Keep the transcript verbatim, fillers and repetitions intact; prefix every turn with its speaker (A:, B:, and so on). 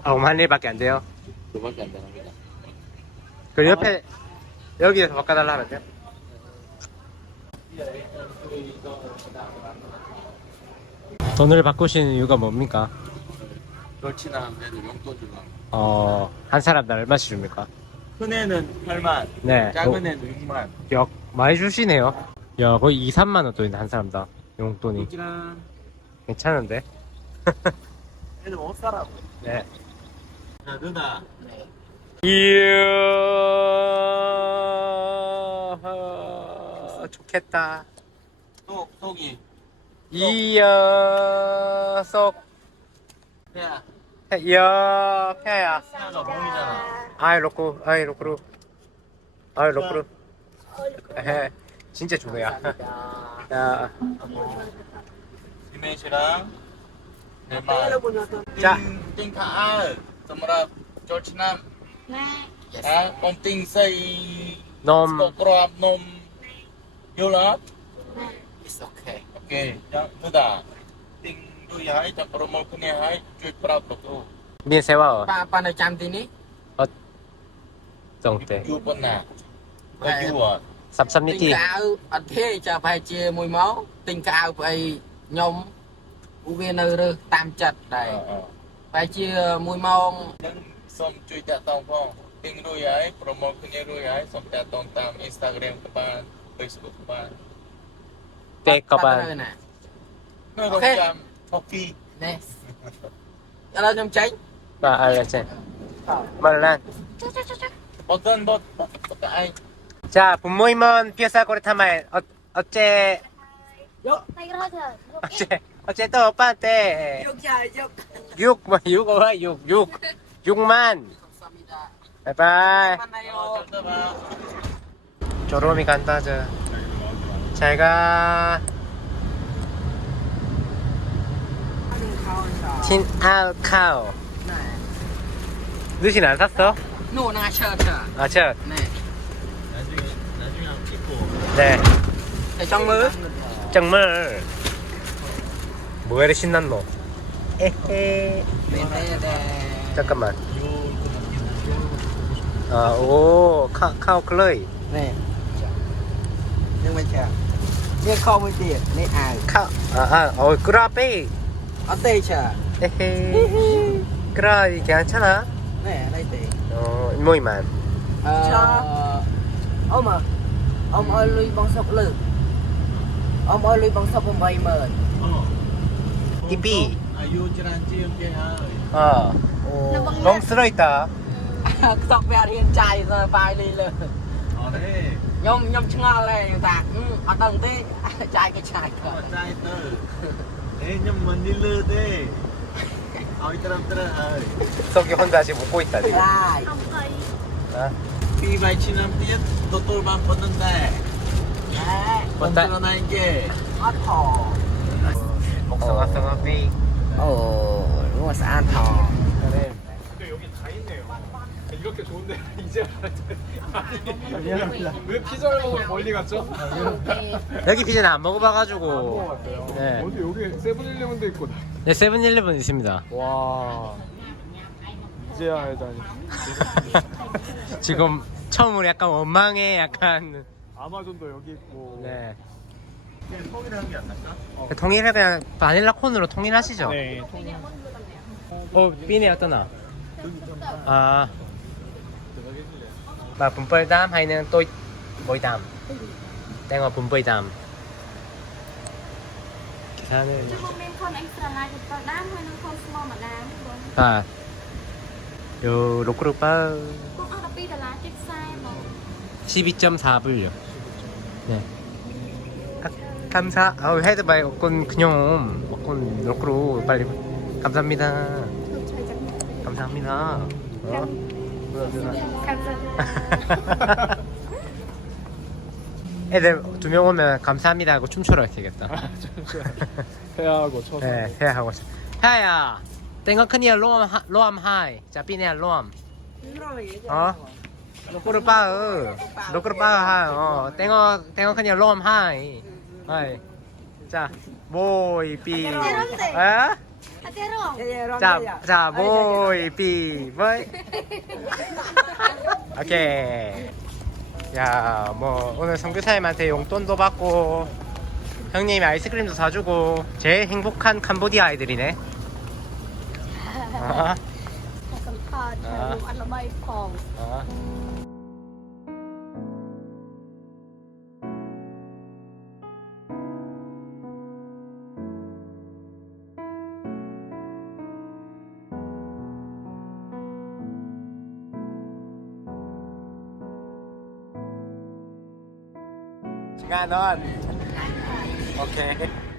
A: 아, 오만 일밖에 안 돼요?
B: 그밖에 안 됩니다.
A: 그 옆에 여기에서 바꿔달라 하면 돼요? 돈을 바꾸시는 이유가 뭡니까?
B: 절친한 애들 용돈 주려고.
A: 어, 한 사람당 얼마씩 줍니까?
B: 큰 애는 팔만,
A: 네.
B: 작은 애는 육만.
A: 야, 많이 주시네요. 야, 거의 이, 삼만 원 돈인데, 한 사람당. 용돈이.
B: 찌란.
A: 괜찮은데?
B: 애들 못 살아.
A: 네.
B: 자, 누나.
A: 이야, 좋겠다.
B: 속, 속이.
A: 이야, 쏙.
B: 야,
A: 이야, 폐야.
B: 태아가 몽이잖아.
A: 아이, 로쿠, 아이, 로쿠루. 아이, 로쿠루. 에헤, 진짜 좋네요. 야,
B: 이메시랑 대만.
A: 자.
B: 띵 카알.សម្រាប់ចូលឆ្នាំណាកុំទិញស្អី
A: 놈.
B: ស្កក្របនំយល់អត់ It's okay អូខេចាំទៅតាទិញដូចហើយចាំប្រមូលគ្នាហើយជួយប្រាប់ទៅគ្រូ
A: មានសេវាអ
C: ប៉ាប៉ានៅចាំទីនេះ
A: ចង់ទេ
B: យូរប៉ុណ្ណាទៅយូរអត់
A: សាប់សាប់នេះ
C: ទិញ
A: ទី
C: កៅអៅអត់ទេចាំប្រហែលជាមួយមកទិញកៅអៅស្អីខ្ញុំពួកវានៅរើសតាមចិត្តដែរ
B: អឺអឺ
C: ប្រហែលជាមួយម៉ោង
B: នឹងសូមជួយតាក់ទងផងទិញរួចហើយប្រមូលគ្នារួចហើយសូមតាក់ទងតាម Instagram ក៏បាន Facebook ក៏បាន
A: ទេក៏បាន
C: នៅណា
B: នៅរងចាំថុកគី
C: នេះឥឡូវខ្ញុំចេញ
A: បាទអរចេះមកឡាន
B: បើកិនបើតែឯង
A: 자, 부모님은 피어사고를 타마에 어, 어째
C: យក
A: 어째 어째 또 오빠한테
C: យកចាយក
A: 육, 뭐, 육, 뭐야, 육, 육, 육만.
C: សាមីតា
A: 바이바이.
C: មិនណាយោ
B: ទៅមក
A: 조롬이 간다, 저. 잘 가. 친, 아우, 카오.
C: ណែ
A: 누신 안 샀어?
C: នោះណាឈើឈើ
A: 아, 저,
C: ណែ
B: 나중에 나중에 한번 찍고
A: 네.
C: តែចង់មើល
A: 정말. 뭐가 이리 신났노? 에헤.
C: មែនទេតែ
A: 잠깐만. 아, 오, 카, 카오 클로이.
C: នេះនឹងមិនចានេះខោមួយទៀតនេះអាវ
A: 카, 아, 아, 어, 그라베.
C: អត់ទេចា
A: 에헤. 그라, 괜찮아?
C: ណែនេះទេ
A: 어, 모이만.
C: អឺអ៊ំអ៊ំឲ្យលុយបងសុកលើអ៊ំឲ្យលុយបងសុក80000
B: 어
A: 띠삐.
B: 아유 지난지 이렇게 하
A: 어, 멍쓰러 있다.
C: ខ្សក់វាអត់ហ៊ានចាយទៅបាយលីលើ
B: 어네
C: ខ្ញុំខ្ញុំឆ្ងល់ដែរខ្ញុំថាអត់ដឹងទេចាយក៏ចាយក៏
B: 짜이 떠 애님 뭔 일로 돼 아이 따람 따라 아이
A: 석이 혼자 아직 웃고 있다, 지금.
C: ចាយ
A: 어?
B: 비바이 치남 띠에 또똘반 뻗는데
C: ណែ
B: 번들어 나인 게
C: អត់ថ
A: 목성아, 성아, 삐.
C: អូនោះស្អាតថ
A: 그래.
D: 근데 여기 다 있네요. 이렇게 좋은데 이제 아니 왜 피자를 먹으러 멀리 갔죠?
A: 여기 피자는 안 먹어봐가지고. 네.
D: 어디 여기 세븐일레븐도 있고
A: 네, 세븐일레븐 있습니다.
D: 와 이제야 알다니
A: 지금 처음으로 약간 원망에 약간.
D: 아마존도 여기 있고
A: 네.
B: 통일한 게 안 날까?
A: 통일해 그냥 바닐라 콘으로 통일하시죠.
D: 네
A: 어, 삐네 어떠나? 아, mà bún bơi đam hay nên tôi bơi đam, đang ở bún bơi đam. 계산을.
E: chứ không nên con anh sờ lại thì có đám hay nó không small mà đám luôn
A: 아, 요 로크루바
E: cũng ở đây là lá chiếc sai mà
A: 십이 점 사 불요. 네. 아, 감사. 아, 헤드 바이 어건 그냥 어건 로크루 빨리 감사합니다. 감사합니다. 어? 애들 두 명 오면 감사합니다 하고 춤추러 되겠다.
D: 회하고 쳐서
A: 네, 해야 하고 싶어. 해야. 땡거 크니야 로암 하- 로암 하이. 자, 삐네야 로암. 어? 로크루 빠으. 로크루 빠으 하. 어. 땡어 땡어 크니야 로암 하이. 하이. 자, 모이 삐. 아?
E: Aterong.
C: Ya, ya, Ron,
A: 자,
C: ya, ya.
A: 자,
C: Ayo, ya, ya.
A: 보이, 비, 보이. 오케이. 야, 뭐, 오늘 선교사님한테 용돈도 받고, 형님이 아이스크림도 사주고, 제일 행복한 캄보디아 아이들이네. 어?
E: សំខត់ចូលអត់ល្បីផង
A: 어? 중간 넌 오케이